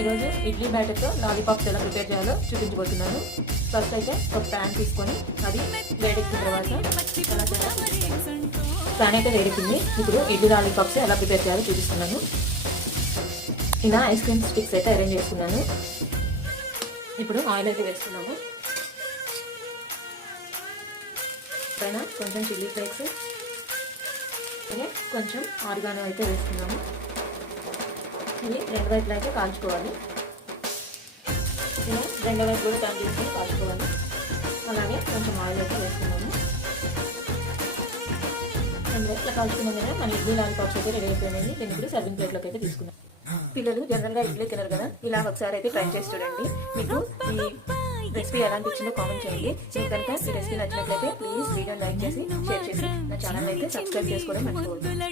ఈరోజు ఇడ్లీ బ్యాటర్తో లాలీపాప్స్ ఎలా ప్రిపేర్ చేయాలో చూపించబోతున్నాను. ఫస్ట్ అయితే ఒక ప్యాన్ తీసుకొని అది వేడెక్కిన తర్వాత ఎలా చేయాలో ప్యాన్ అయితే వేడెక్కింది. ఇప్పుడు ఇడ్లీ లాలీపాప్స్ ఎలా ప్రిపేర్ చేయాలో చూపిస్తున్నాను. ఇలా ఐస్ క్రీమ్ స్టిక్స్ అయితే అరేంజ్ చేసుకున్నాను. ఇప్పుడు ఆయిల్ అయితే వేసుకున్నాము. పైన కొంచెం చిల్లీ ఫ్లేక్స్, అలాగే కొంచెం ఆరిగానో అయితే వేసుకున్నాము. ఇది రెండు వైపులు అయితే కాల్చుకోవాలి. ఇలా రెండు వైపు కూడా టర్న్ చేసుకొని కాల్చుకోవాలి. అలాగే కొంచెం ఆయిల్ అయితే వేసుకున్నాము. రెండు వైపులా కాల్చుకున్నాం కదా, మన ఇడ్లీ లాలీపాప్స్ అయితే రెడీ అయిపోయినాయి. దీన్ని కూడా సర్వింగ్ ప్లేట్లోకి అయితే తీసుకున్నాం. పిల్లలు జనరల్గా ఇడ్లీ తినరు కదా, ఇలా ఒకసారి అయితే ట్రై చేసి చూడండి. మీకు ఈ రెసిపీ ఎలా అనిపించిందో కామెంట్ చేయండి. మీకు కనుక ఈ రెసిపీ నచ్చినట్లయితే ప్లీజ్ వీడియో లైక్ చేసి షేర్ చేసి నా ఛానల్ అయితే సబ్స్క్రైబ్ చేసుకోవడం మర్చిపోవద్దు.